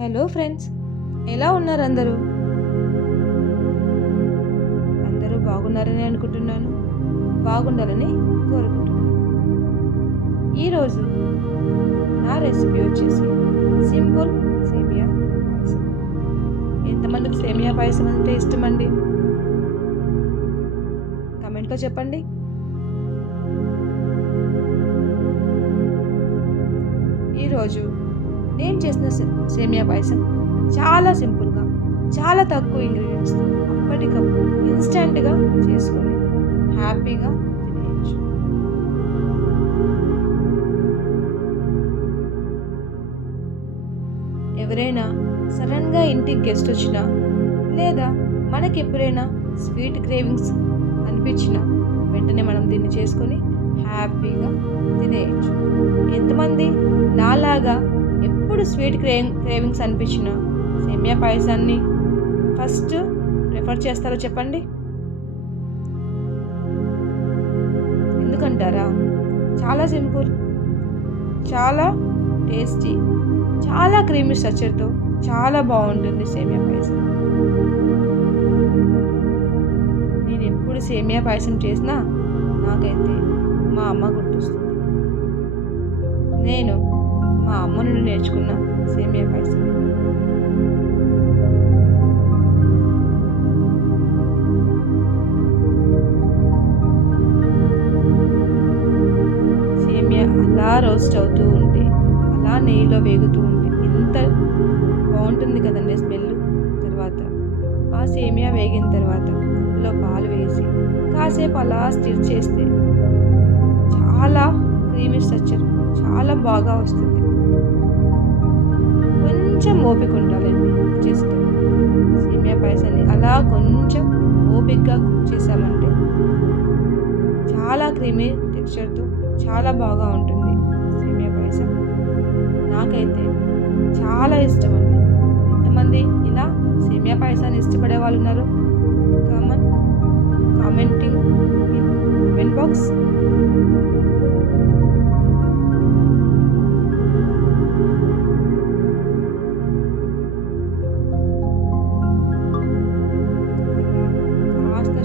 Hello friends, ఎలా ఉన్నారు అందరూ? అందరూ బాగున్నారని అనుకుంటున్నాను. బాగుండాలని కోరుకుంటున్నాను. ఈరోజు నా రెసిపీ వచ్చేసి సింపుల్ సేమియా పాయసం. ఎంతమందికి సేమియా పాయసం అంటే ఇష్టమండి? కమెంట్లో చెప్పండి. ఈరోజు నేను చేసిన సేమియా పాయసం చాలా సింపుల్గా, చాలా తక్కువ ఇంగ్రీడియంట్స్తో అప్పటికప్పుడు ఇన్స్టెంట్గా చేసుకొని హ్యాపీగా తినేయచ్చు. ఎవరైనా సడన్గా ఇంటికి గెస్ట్ వచ్చినా లేదా మనకి ఎప్పుడైనా స్వీట్ క్రేవింగ్స్ అనిపించినా వెంటనే మనం దీన్ని చేసుకొని హ్యాపీగా తినేయచ్చు. ఎంతమంది నాలాగా ఎప్పుడు స్వీట్ క్రేవింగ్స్ అనిపించిన సేమియా పాయసాన్ని ఫస్ట్ ప్రిఫర్ చేస్తారో చెప్పండి. ఎందుకంటారా? చాలా సింపుల్, చాలా టేస్టీ, చాలా క్రీమీ స్ట్రక్చర్తో చాలా బాగుంటుంది సేమియా పాయసం. నేను ఎప్పుడు సేమియా పాయసం చేసినా నాకైతే మా అమ్మ గుర్తొస్తుంది. నేను మా అమ్మ నుండి నేర్చుకున్న సేమియా పాయసం. సేమియా అలా రోస్ట్ అవుతూ ఉంటే, అలా నెయ్యిలో వేగుతూ ఉంటే ఎంత బాగుంటుంది కదండి స్మెల్. తర్వాత ఆ సేమియా వేగిన తర్వాత అందులో పాలు వేసి కాసేపు అలా స్టిర్ చేస్తే చాలా క్రీమీ స్ట్రక్చర్ చాలా బాగా వస్తుంది. కొంచెం ఓపిక ఉండాలండి చేస్తే. సేమియా పాయసాన్ని అలా కొంచెం ఓపికగా కుక్ చేసామంటే చాలా క్రీమీ టెక్స్చర్తో చాలా బాగా ఉంటుంది సేమియా పాయసం. నాకైతే చాలా ఇష్టం అండి. ఎంతమంది ఇలా సేమియా పాయసాన్ని ఇష్టపడే వాళ్ళు ఉన్నారు? Commenting in comment box.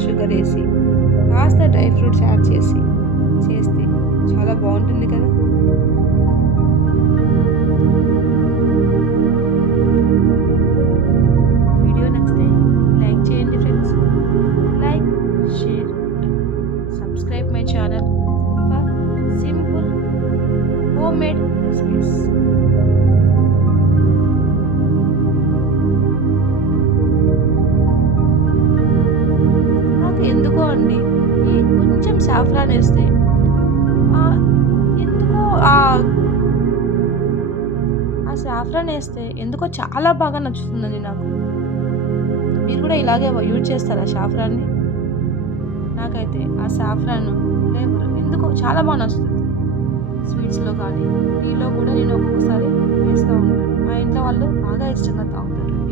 Sugar వేసి కాస్త డ్రై ఫ్రూట్స్ యాడ్ చేసి చేస్తే చాలా బాగుంటుంది కదా. వీడియో నచ్చితే లైక్ చేయండి friends. Like, share and subscribe my channel for simple homemade recipes. ఎందుకో అండి ఈ కొంచెం సాఫ్రాన్ వేస్తే ఎందుకో ఆ సాఫ్రాన్ వేస్తే ఎందుకో చాలా బాగా నచ్చుతుందండి నాకు. మీరు కూడా ఇలాగే యూజ్ చేస్తారా సాఫ్రాన్ని? నాకైతే ఆ సాఫ్రాన్ ఫ్లేవర్ ఎందుకో చాలా బాగా నచ్చుతుంది. స్వీట్స్లో కానీ టీలో కూడా నేను ఒక్కొక్కసారి వేస్తూ ఉంటాను. మా ఇంట్లో వాళ్ళు బాగా ఇష్టంగా తాగుతారు.